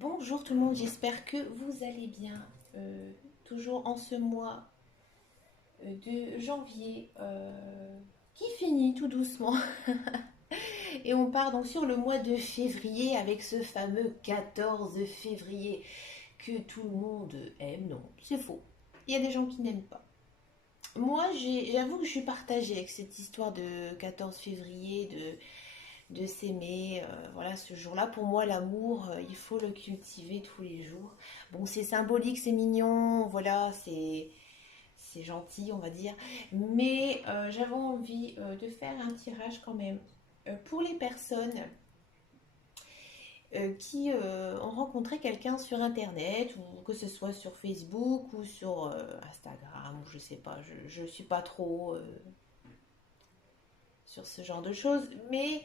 Bonjour tout le monde, j'espère que vous allez bien. Toujours en ce mois de janvier qui finit tout doucement. Et on part donc sur le mois de février avec ce fameux 14 février que tout le monde aime. Non, c'est faux. Il y a des gens qui n'aiment pas. Moi, j'avoue que je suis partagée avec cette histoire de 14 février, de s'aimer. Voilà, ce jour-là, pour moi, l'amour, il faut le cultiver tous les jours. Bon, c'est symbolique, c'est mignon, voilà, c'est gentil, on va dire. Mais j'avais envie de faire un tirage quand même pour les personnes qui ont rencontré quelqu'un sur Internet, ou que ce soit sur Facebook ou sur Instagram, ou je sais pas, je suis pas trop sur ce genre de choses. Mais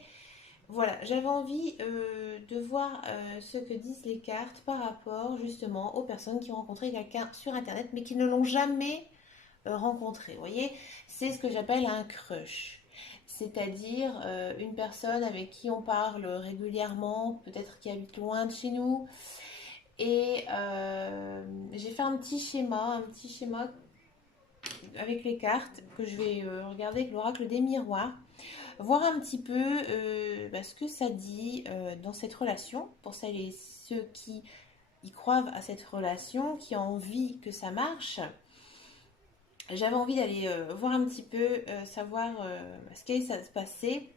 voilà, j'avais envie de voir ce que disent les cartes par rapport justement aux personnes qui ont rencontré quelqu'un sur Internet mais qui ne l'ont jamais rencontré. Vous voyez, c'est ce que j'appelle un crush. C'est-à-dire une personne avec qui on parle régulièrement, peut-être qui habite loin de chez nous. Et j'ai fait un petit schéma avec les cartes que je vais regarder avec l'oracle des miroirs, voir un petit peu ce que ça dit dans cette relation, pour celles et ceux qui y croient à cette relation, qui ont envie que ça marche. J'avais envie d'aller voir un petit peu, savoir ce qui allait se passer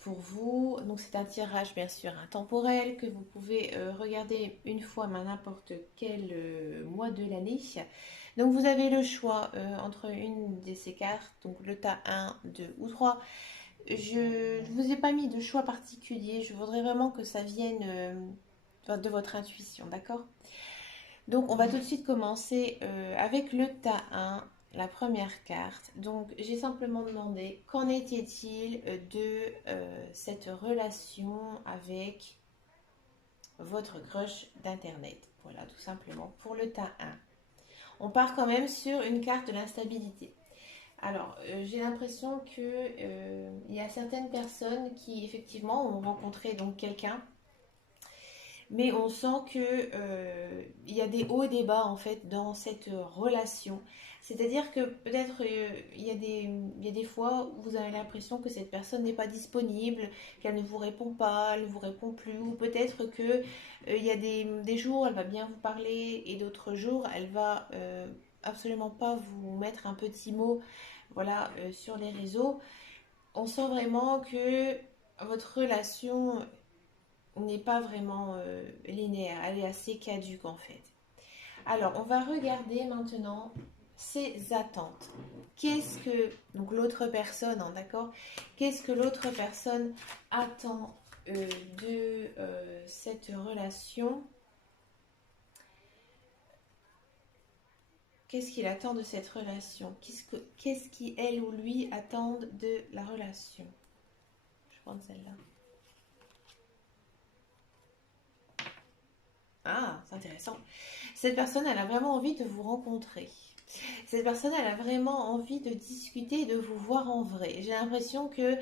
pour vous. Donc c'est un tirage bien sûr intemporel que vous pouvez regarder une fois à n'importe quel mois de l'année. Donc vous avez le choix entre une de ces cartes, donc le tas 1, 2 ou 3. Je ne vous ai pas mis de choix particulier, je voudrais vraiment que ça vienne de votre intuition, d'accord? Donc on va tout de suite commencer avec le tas 1, la première carte. Donc j'ai simplement demandé qu'en était-il de cette relation avec votre crush d'internet. Voilà, tout simplement pour le tas 1. On part quand même sur une carte de l'instabilité. Alors, j'ai l'impression que il y a certaines personnes qui effectivement ont rencontré donc quelqu'un, mais on sent que il y a des hauts et des bas en fait dans cette relation. C'est-à-dire que peut-être il y a des fois où vous avez l'impression que cette personne n'est pas disponible, qu'elle ne vous répond pas, elle ne vous répond plus, ou peut-être que il y a des jours où elle va bien vous parler et d'autres jours elle va absolument pas vous mettre un petit mot, voilà, sur les réseaux. On sent vraiment que votre relation n'est pas vraiment linéaire, elle est assez caduque en fait. Alors, on va regarder maintenant ses attentes. Qu'est-ce que, donc l'autre personne, hein, d'accord? Qu'est-ce que l'autre personne attend de cette relation? Qu'est-ce qu'il attend de cette relation? Qu'est-ce qui, elle ou lui, attendent de la relation? Je vais prendre celle-là. Ah, c'est intéressant. Cette personne, elle a vraiment envie de vous rencontrer. Cette personne, elle a vraiment envie de discuter et de vous voir en vrai. J'ai l'impression que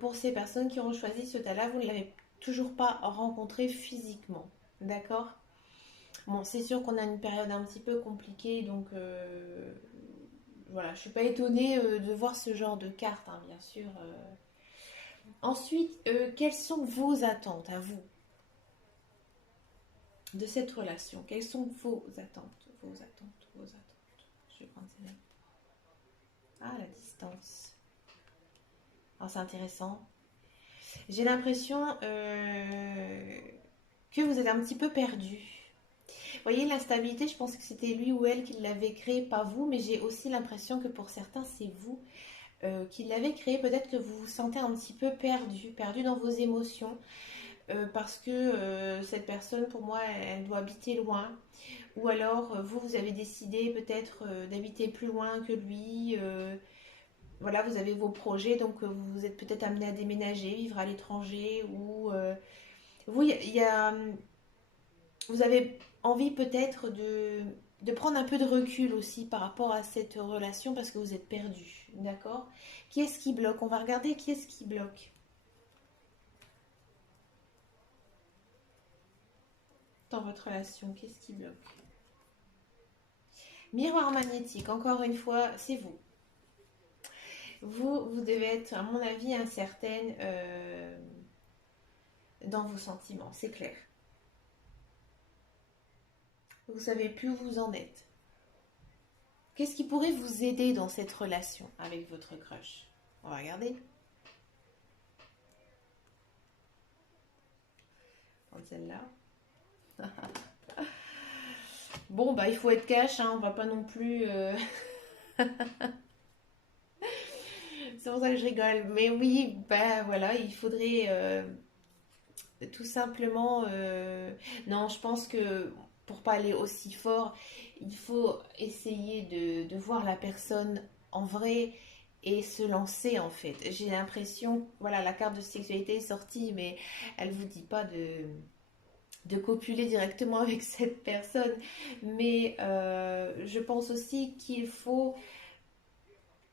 pour ces personnes qui ont choisi ce tas-là, vous ne l'avez toujours pas rencontré physiquement. D'accord? Bon, c'est sûr qu'on a une période un petit peu compliquée, donc voilà, je ne suis pas étonnée de voir ce genre de cartes, hein, bien sûr. Ensuite, quelles sont vos attentes à vous de cette relation? Quelles sont vos attentes? Vos attentes, vos attentes. Je vais prendre celle-là. Ah, la distance. Alors, c'est intéressant. J'ai l'impression que vous êtes un petit peu perdu. Vous voyez, l'instabilité, je pense que c'était lui ou elle qui l'avait créé, pas vous, mais j'ai aussi l'impression que pour certains, c'est vous qui l'avez créé. Peut-être que vous vous sentez un petit peu perdu, perdu dans vos émotions, parce que cette personne, pour moi, elle doit habiter loin. Ou alors, vous, vous avez décidé peut-être d'habiter plus loin que lui. Voilà, vous avez vos projets, donc vous êtes peut-être amené à déménager, vivre à l'étranger, ou vous, vous avez envie peut-être de prendre un peu de recul aussi par rapport à cette relation parce que vous êtes perdu, d'accord? Qui est-ce qui bloque? On va regarder qui est-ce qui bloque. dans votre relation? Qu'est-ce qui bloque? Miroir magnétique, encore une fois, c'est vous. Vous devez être, à mon avis, incertaine dans vos sentiments, c'est clair. Vous savez plus où vous en êtes. Qu'est-ce qui pourrait vous aider dans cette relation avec votre crush? On va regarder. Prendre celle-là. Bon, bah il faut être cash, hein, on va pas non plus... C'est pour ça que je rigole. Mais oui, bah voilà, il faudrait tout simplement... Non, je pense que pour pas aller aussi fort, il faut essayer de voir la personne en vrai et se lancer en fait. J'ai l'impression, voilà, la carte de sexualité est sortie, mais elle vous dit pas de copuler directement avec cette personne. Mais je pense aussi il faut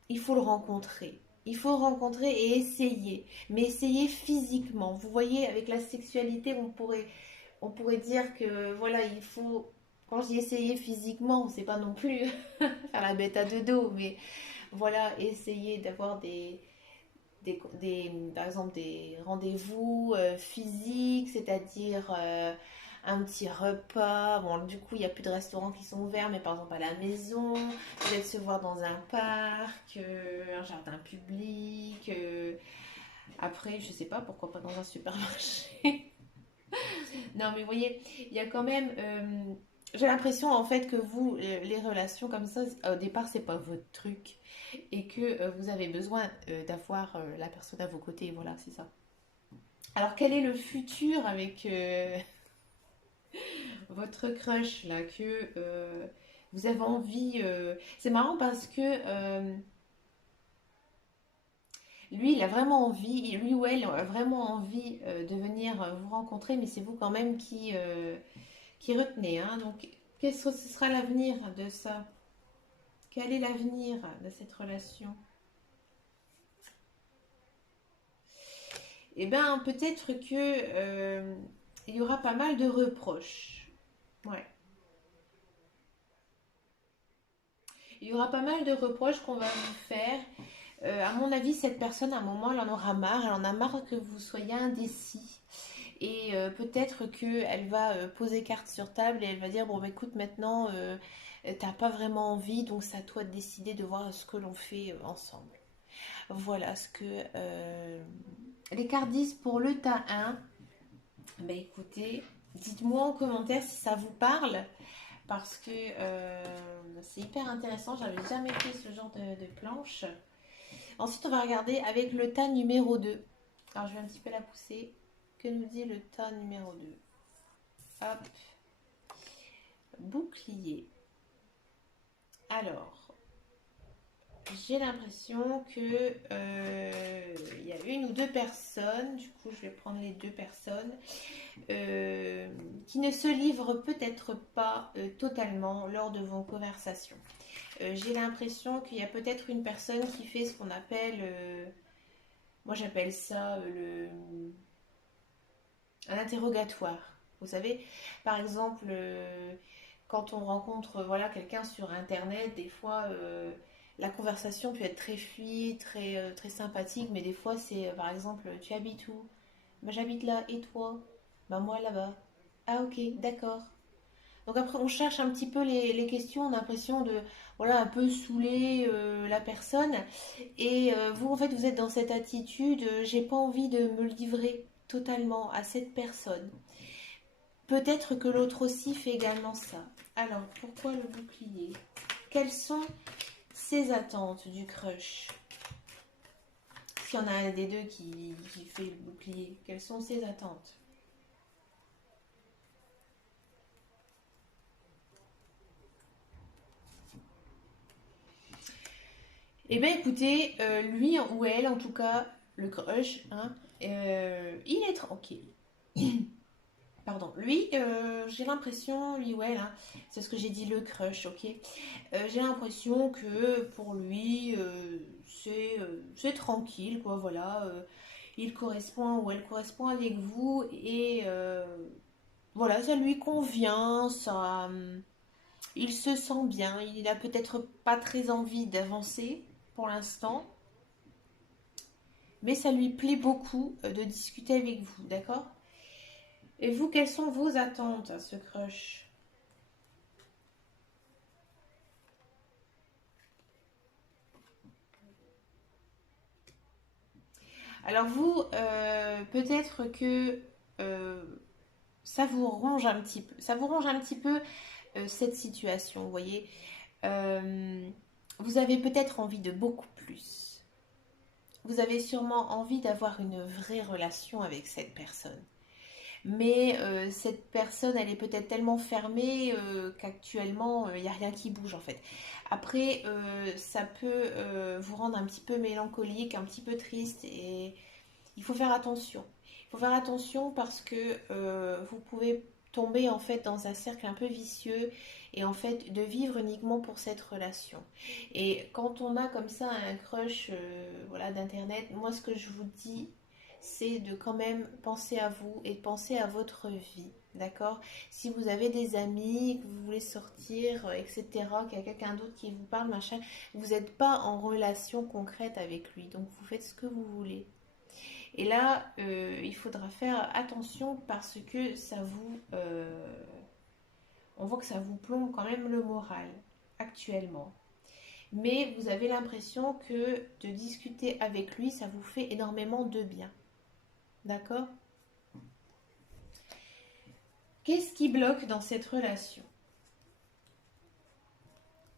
le rencontrer. Il faut rencontrer et essayer. Mais essayer physiquement. Vous voyez, avec la sexualité, on pourrait dire que voilà, il faut. Quand j'y essayer physiquement, c'est pas non plus faire la bête à deux dos, mais voilà, essayer d'avoir par exemple des rendez-vous physiques, c'est-à-dire un petit repas. Bon, du coup, il n'y a plus de restaurants qui sont ouverts, mais par exemple à la maison, peut-être se voir dans un parc, un jardin public. Après, je sais pas, pourquoi pas dans un supermarché. Non, mais vous voyez, il y a quand même. J'ai l'impression en fait que vous, les relations comme ça, au départ, c'est pas votre truc et que vous avez besoin d'avoir la personne à vos côtés. Voilà, c'est ça. Alors, quel est le futur avec votre crush là que vous avez envie C'est marrant parce que lui, il a vraiment envie, lui ou elle a vraiment envie de venir vous rencontrer, mais c'est vous quand même qui retenez. Hein. Donc, qu'est-ce que ce sera l'avenir de ça? Quel est l'avenir de cette relation? Eh bien, peut-être que il y aura pas mal de reproches. Ouais. Il y aura pas mal de reproches qu'on va vous faire. À mon avis, cette personne, à un moment, elle en aura marre. Elle en a marre que vous soyez indécis. Et peut-être qu'elle va poser carte sur table et elle va dire, bon, bah, écoute, maintenant, t'as pas vraiment envie, donc c'est à toi de décider de voir ce que l'on fait ensemble. Voilà ce que les cartes disent pour le tas 1. Ben écoutez, dites-moi en commentaire si ça vous parle parce que c'est hyper intéressant. J'avais jamais fait ce genre de planche. Ensuite, on va regarder avec le tas numéro 2. Alors, je vais un petit peu la pousser. Que nous dit le tas numéro 2? Hop, bouclier. Alors, j'ai l'impression que il y a une ou deux personnes, du coup je vais prendre les deux personnes, qui ne se livrent peut-être pas totalement lors de vos conversations. J'ai l'impression qu'il y a peut-être une personne qui fait ce qu'on appelle, moi j'appelle ça un interrogatoire. Vous savez, par exemple, quand on rencontre voilà, quelqu'un sur Internet, des fois, la conversation peut être très fluide, très sympathique, mais des fois, c'est, par exemple, tu habites où? Bah, j'habite là, et toi? Bah, moi, là-bas. Ah, ok, d'accord. Donc après, on cherche un petit peu les questions, on a l'impression de, voilà, un peu saouler la personne. Et vous, en fait, vous êtes dans cette attitude, j'ai pas envie de me livrer totalement à cette personne. Peut-être que l'autre aussi fait également ça. Alors, pourquoi le bouclier? Quelles sont ses attentes du crush? S'il y en a un des deux qui fait le bouclier, quelles sont ses attentes? Eh bien, écoutez, lui ou elle, en tout cas, le crush, hein, il est tranquille. Pardon. Lui, j'ai l'impression, lui ou elle, hein, c'est ce que j'ai dit, le crush, ok. J'ai l'impression que pour lui, c'est tranquille, quoi, voilà. Il correspond ou elle correspond avec vous et voilà, ça lui convient, ça, il se sent bien, il a peut-être pas très envie d'avancer pour l'instant, mais ça lui plaît beaucoup de discuter avec vous, d'accord? Et vous, quelles sont vos attentes à ce crush? Alors vous, peut-être que euh, ça vous ronge un petit peu, ça vous ronge un petit peu cette situation, vous voyez. Euh, vous avez peut-être envie de beaucoup plus. Vous avez sûrement envie d'avoir une vraie relation avec cette personne. Mais cette personne, elle est peut-être tellement fermée qu'actuellement, il n'y a rien qui bouge en fait. Après, ça peut vous rendre un petit peu mélancolique, un petit peu triste et il faut faire attention. Il faut faire attention parce que vous pouvez tomber en fait dans un cercle un peu vicieux et en fait de vivre uniquement pour cette relation. Et quand on a comme ça un crush voilà, d'internet, moi ce que je vous dis c'est de quand même penser à vous et de penser à votre vie. D'accord? Si vous avez des amis, que vous voulez sortir, etc., qu'il y a quelqu'un d'autre qui vous parle, machin, vous n'êtes pas en relation concrète avec lui. Donc vous faites ce que vous voulez. Et là, il faudra faire attention parce que ça vous... on voit que ça vous plombe quand même le moral actuellement. Mais vous avez l'impression que de discuter avec lui, ça vous fait énormément de bien. D'accord? Qu'est-ce qui bloque dans cette relation?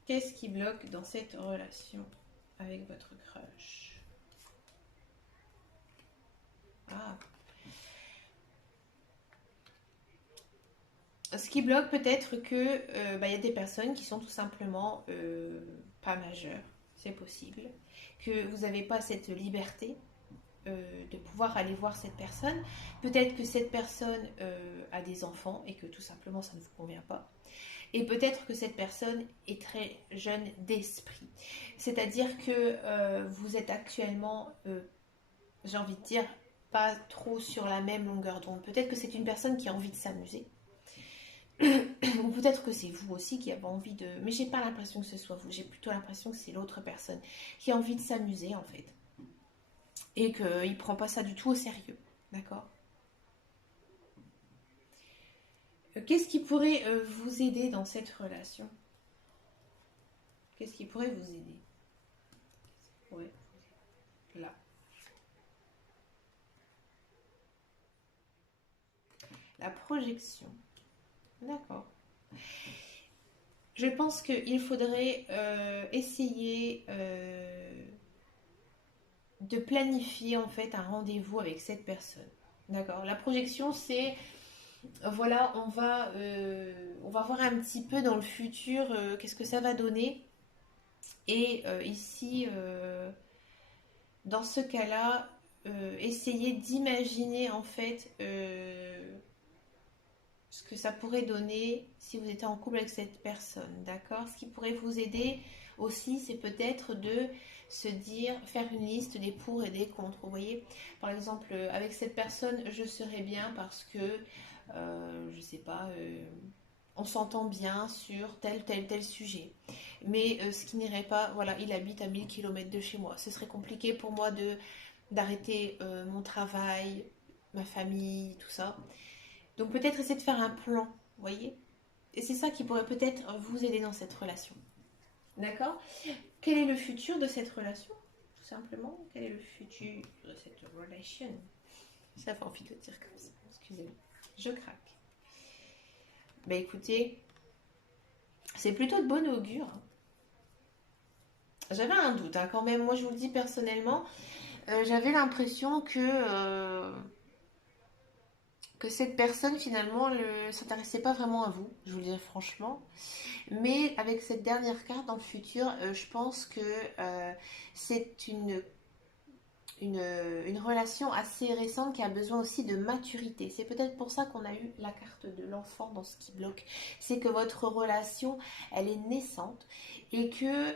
Qu'est-ce qui bloque dans cette relation avec votre crush? Ah. Ce qui bloque peut-être que y a des personnes qui sont tout simplement pas majeures, c'est possible, que vous n'avez pas cette liberté de pouvoir aller voir cette personne. Peut-être que cette personne a des enfants et que tout simplement ça ne vous convient pas. Et peut-être que cette personne est très jeune d'esprit. C'est-à-dire que vous êtes actuellement, j'ai envie de dire, pas trop sur la même longueur d'onde. Peut-être que c'est une personne qui a envie de s'amuser. Ou peut-être que c'est vous aussi qui avez envie de... Mais j'ai pas l'impression que ce soit vous. J'ai plutôt l'impression que c'est l'autre personne qui a envie de s'amuser en fait. Et qu'il prend pas ça du tout au sérieux. D'accord? Qu'est-ce qui pourrait vous aider dans cette relation? Qu'est-ce qui pourrait vous aider? Ouais, là. La projection. D'accord. Je pense qu'il faudrait essayer de planifier en fait un rendez-vous avec cette personne. D'accord. La projection, c'est voilà, on va voir un petit peu dans le futur qu'est-ce que ça va donner. Et ici, dans ce cas-là, essayer d'imaginer en fait ce que ça pourrait donner si vous étiez en couple avec cette personne, d'accord? Ce qui pourrait vous aider aussi, c'est peut-être de se dire, faire une liste des pour et des contre. Vous voyez, par exemple, avec cette personne, je serais bien parce que, je sais pas, on s'entend bien sur tel sujet. Mais ce qui n'irait pas, voilà, il habite à 1000 km de chez moi. Ce serait compliqué pour moi de d'arrêter mon travail, ma famille, tout ça. Donc peut-être essayer de faire un plan, vous voyez? Et c'est ça qui pourrait peut-être vous aider dans cette relation. D'accord? Quel est le futur de cette relation? Tout simplement, quel est le futur de cette relation? J'avais envie de dire comme ça, excusez-moi. Je craque. Bah écoutez, c'est plutôt de bon augure, hein. J'avais un doute hein, quand même, moi je vous le dis personnellement, j'avais l'impression que cette personne finalement ne s'intéressait pas vraiment à vous, je vous le dis franchement. Mais avec cette dernière carte dans le futur, je pense que c'est une relation assez récente qui a besoin aussi de maturité. C'est peut-être pour ça qu'on a eu la carte de l'enfant dans ce qui bloque. C'est que votre relation, elle est naissante et que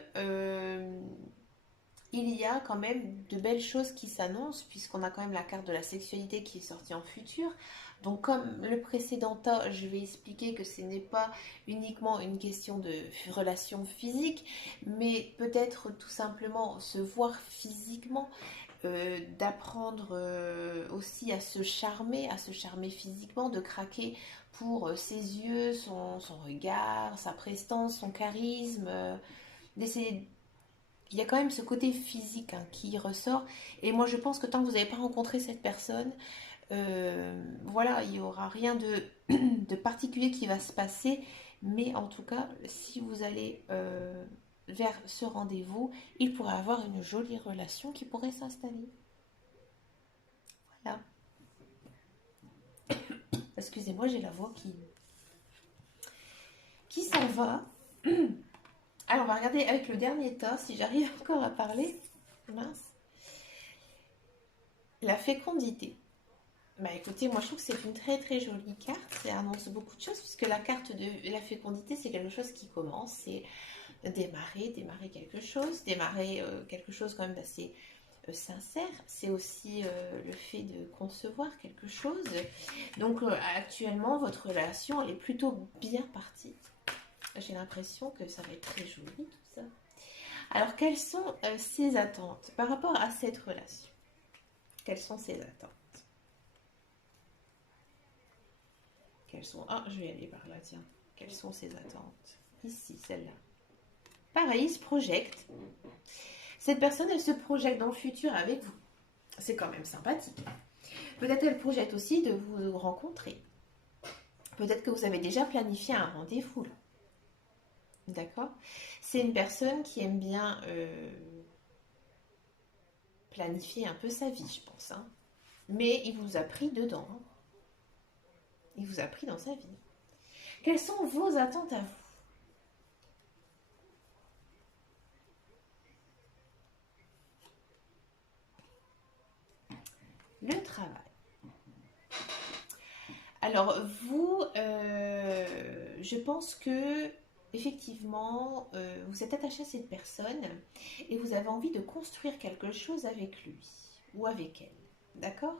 il y a quand même de belles choses qui s'annoncent, puisqu'on a quand même la carte de la sexualité qui est sortie en futur. Donc comme le précédent tas, je vais expliquer que ce n'est pas uniquement une question de relation physique, mais peut-être tout simplement se voir physiquement, d'apprendre aussi à se charmer physiquement, de craquer pour ses yeux, son regard, sa prestance, son charisme, d'essayer. Il y a quand même ce côté physique, hein, qui ressort. Et moi, je pense que tant que vous n'avez pas rencontré cette personne, voilà, il n'y aura rien de, de particulier qui va se passer. Mais en tout cas, si vous allez vers ce rendez-vous, il pourrait avoir une jolie relation qui pourrait s'installer. Voilà. Excusez-moi, j'ai la voix qui s'en va. Alors, on va regarder avec le dernier tas si j'arrive encore à parler. Mince. La fécondité. Bah écoutez, moi je trouve que c'est une très très jolie carte. Ça annonce beaucoup de choses puisque la carte de la fécondité, c'est quelque chose qui commence. C'est démarrer quelque chose, démarrer quelque chose quand même d'assez sincère. C'est aussi le fait de concevoir quelque chose. Donc actuellement, votre relation, elle est plutôt bien partie. J'ai l'impression que ça va être très joli tout ça. Alors, quelles sont ses attentes par rapport à cette relation? Quelles sont ses attentes? Quelles sont... Ah, je vais aller par là, tiens. Quelles sont ses attentes? Ici, celle-là. Pareil, il se projette. Cette personne, elle se projette dans le futur avec vous. C'est quand même sympathique. Peut-être elle projette aussi de vous rencontrer. Peut-être que vous avez déjà planifié un rendez-vous là. D'accord? C'est une personne qui aime bien planifier un peu sa vie, je pense, hein. Mais il vous a pris dedans, hein. Il vous a pris dans sa vie. Quelles sont vos attentes à vous? Le travail. Alors, vous, je pense que effectivement, vous êtes attaché à cette personne et vous avez envie de construire quelque chose avec lui ou avec elle. D'accord?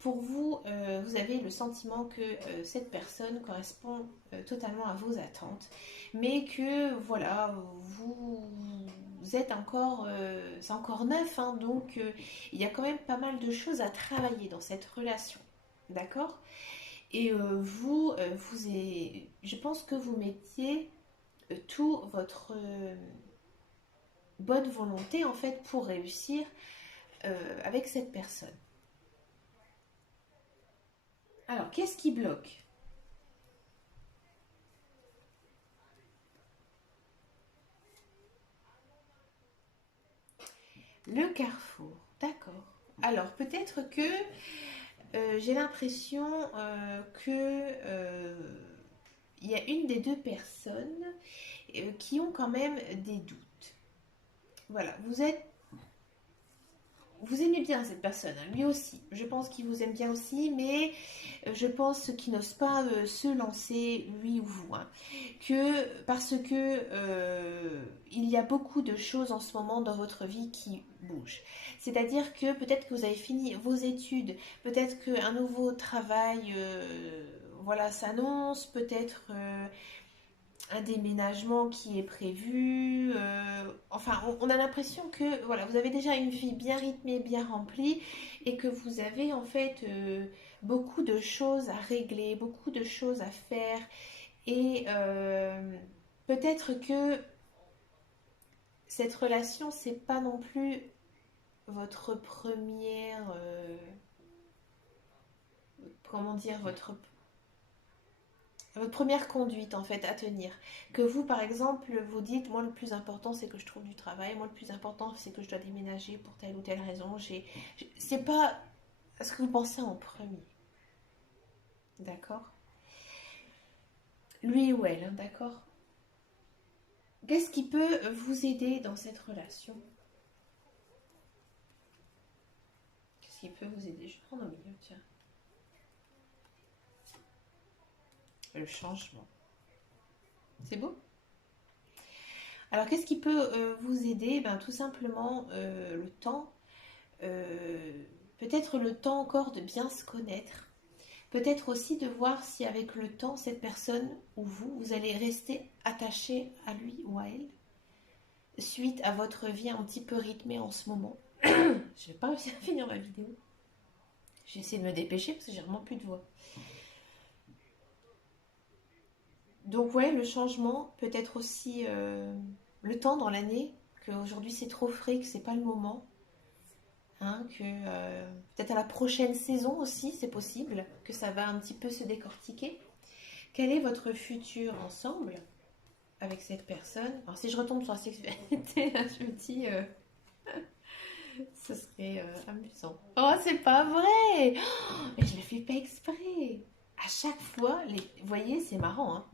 Pour vous, vous avez le sentiment que cette personne correspond totalement à vos attentes, mais que voilà, vous êtes encore, c'est encore neuf, hein, donc il y a quand même pas mal de choses à travailler dans cette relation. D'accord? Et je pense que vous mettiez tout votre bonne volonté en fait pour réussir avec cette personne. Alors, qu'est-ce qui bloque? Le carrefour, d'accord. Alors, peut-être que j'ai l'impression que il y a une des deux personnes qui ont quand même des doutes. Voilà, vous aimez bien cette personne, hein, lui aussi. Je pense qu'il vous aime bien aussi, mais je pense qu'il n'ose pas se lancer, lui ou vous, hein. Parce que il y a beaucoup de choses en ce moment dans votre vie qui bougent. C'est-à-dire que peut-être que vous avez fini vos études, peut-être qu'un nouveau travail voilà, s'annonce, peut-être un déménagement qui est prévu. Enfin, on a l'impression que voilà, vous avez déjà une vie bien rythmée, bien remplie, et que vous avez en fait beaucoup de choses à régler, beaucoup de choses à faire. Et peut-être que cette relation, c'est pas non plus votre première, comment dire, votre première conduite en fait à tenir. Que vous par exemple vous dites moi le plus important c'est que je trouve du travail, moi le plus important c'est que je dois déménager pour telle ou telle raison. C'est pas ce que vous pensez en premier. D'accord? Lui ou elle, hein, d'accord? Qu'est-ce qui peut vous aider dans cette relation? Qu'est-ce qui peut vous aider? Je vais prendre au milieu, tiens. Le changement. C'est beau? Alors, qu'est-ce qui peut vous aider? Ben, tout simplement le temps, euh, peut-être le temps encore de bien se connaître, peut-être aussi de voir si avec le temps, cette personne ou vous, vous allez rester attaché à lui ou à elle, suite à votre vie un petit peu rythmée en ce moment. Je vais pas réussir à finir ma vidéo. J'ai essayé de me dépêcher parce que j'ai vraiment plus de voix. Donc ouais, le changement, peut-être aussi le temps dans l'année, qu'aujourd'hui c'est trop frais, que c'est pas le moment, hein, que peut-être à la prochaine saison aussi, c'est possible, que ça va un petit peu se décortiquer. Quel est votre futur ensemble avec cette personne? Alors si je retombe sur la sexualité, là, je me dis, ce serait amusant. Oh, c'est pas vrai! Oh, mais je le fais pas exprès. À chaque fois, vous voyez, c'est marrant, hein.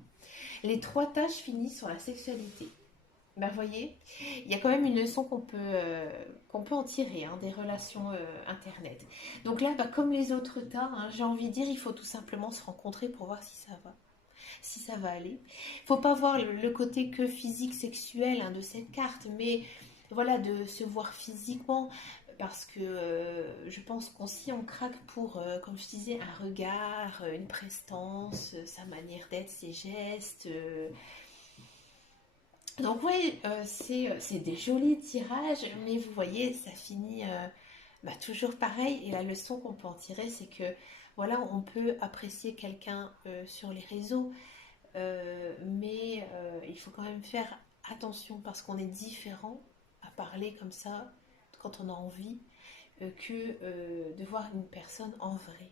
Les trois tâches finissent sur la sexualité. Ben, vous voyez, il y a quand même une leçon qu'on peut en tirer, hein, des relations Internet. Donc là, bah, comme les autres tas, hein, j'ai envie de dire, il faut tout simplement se rencontrer pour voir si ça va aller. Il faut pas voir le côté que physique, sexuel, hein, de cette carte, mais voilà, de se voir physiquement, parce que je pense qu'on si on craque pour, comme je disais, un regard, une prestance, sa manière d'être, ses gestes. Donc oui, c'est des jolis tirages, mais vous voyez, ça finit bah, toujours pareil. Et la leçon qu'on peut en tirer, c'est que voilà, on peut apprécier quelqu'un sur les réseaux, mais il faut quand même faire attention parce qu'on est différent à parler comme ça quand on a envie que de voir une personne en vrai.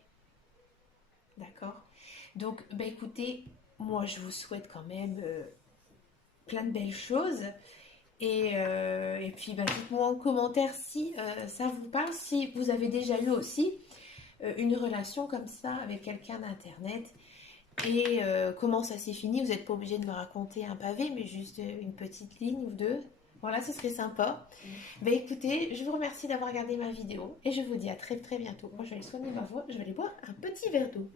D'accord? Donc, bah écoutez, moi je vous souhaite quand même plein de belles choses. Et puis, bah, dites-moi en commentaire si ça vous parle, si vous avez déjà eu aussi une relation comme ça avec quelqu'un d'Internet et comment ça s'est fini. Vous n'êtes pas obligé de me raconter un pavé, mais juste une petite ligne ou deux. Voilà, ce serait sympa. Bah, écoutez, je vous remercie d'avoir regardé ma vidéo et je vous dis à très très bientôt. Moi, je vais aller soigner ma voix, je vais aller boire un petit verre d'eau.